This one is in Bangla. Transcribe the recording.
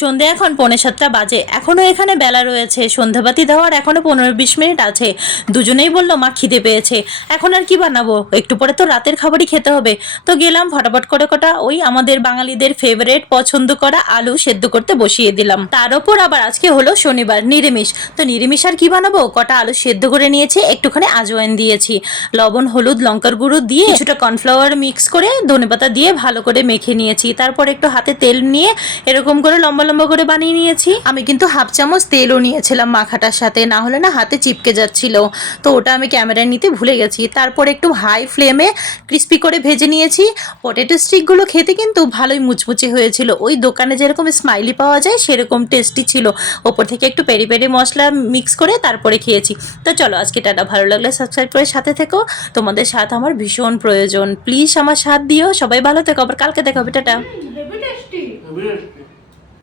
সন্ধে এখন 6:45 বাজে, এখনও এখানে বেলা রয়েছে, সন্ধেবাতি দেওয়ার এখনও 15-20 মিনিট আছে। দুজনেই বললো মা খিদে পেয়েছে, এখন আর কি বানাবো, একটু পরে তো রাতের খাবারই খেতে হবে। তো গেলাম ফটাফট করে কটা ওই আমাদের বাঙালিদের ফেভারিট পছন্দ করা আলু সেদ্ধ করতে বসিয়ে দিলাম। তার ওপর আবার আজকে হলো শনিবার, নিরামিষ। তো নিরামিষ আর কি বানাবো, কটা আলু সেদ্ধ করে নিয়েছি, একটুখানি আজওয়াইন দিয়েছি, লবণ হলুদ লঙ্কার গুঁড়ো দিয়ে কিছুটা কর্নফ্লাওয়ার মিক্স করে ধনেপাতা দিয়ে ভালো করে মেখে নিয়েছি। তারপর একটু হাতে তেল নিয়ে এরকম করে লম্বা লম্বা করে বানিয়ে নিয়েছি। আমি কিন্তু হাফ চামচ তেলও নিয়েছিলাম মাখাটার সাথে, না হলে না হাতে চিপকে যাচ্ছিল, তো ওটা আমি ক্যামেরায় নিতে ভুলে গেছি। তারপর একটু হাই ফ্লেমে ক্রিস্পি করে ভেজে নিয়েছি। পটেটো স্টিকগুলো খেতে কিন্তু ভালোই মুচমুচে হয়েছিল, ওই দোকানে যেরকম স্মাইলি পাওয়া যায় সেরকম টেস্টি ছিল। ওপর থেকে একটু পেরি পেরি মশলা মিক্স করে তারপরে খেয়েছি। তো চলো আজকে টাটা, ভালো লাগলে সাবস্ক্রাইব করে সাথে থেকো, তোমাদের সাথ আমার ভীষণ প্রয়োজন, প্লিজ আমার সাথ দিও। সবাই ভালো থেকো, আবার কালকে দেখা হবে, টাটা।